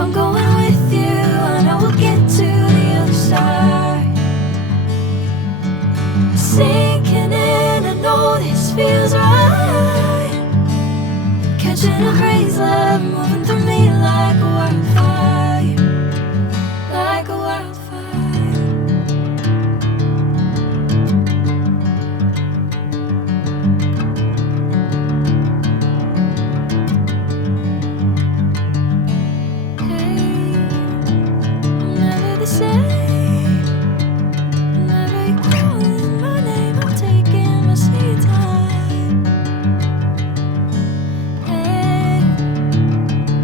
I'm going with you, I know we'll get to the other side. Sinking in, I know this feels right. Catching a crazy love, moving through me like a wildfire, like a wildfire. Hey, I'm never the same. Whenever you're calling my name, I'm taking my sweet time. Hey,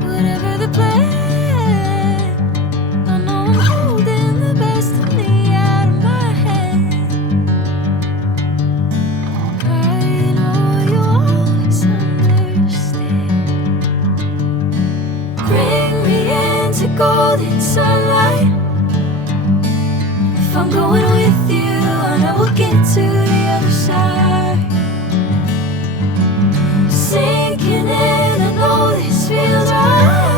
whatever the plan, I know I'm holding the best of me out of my hand. I know you always understand. Bring me into golden sunlight. If I'm going with you, I know we'll get to the other side. Sinking in, I know this feels right.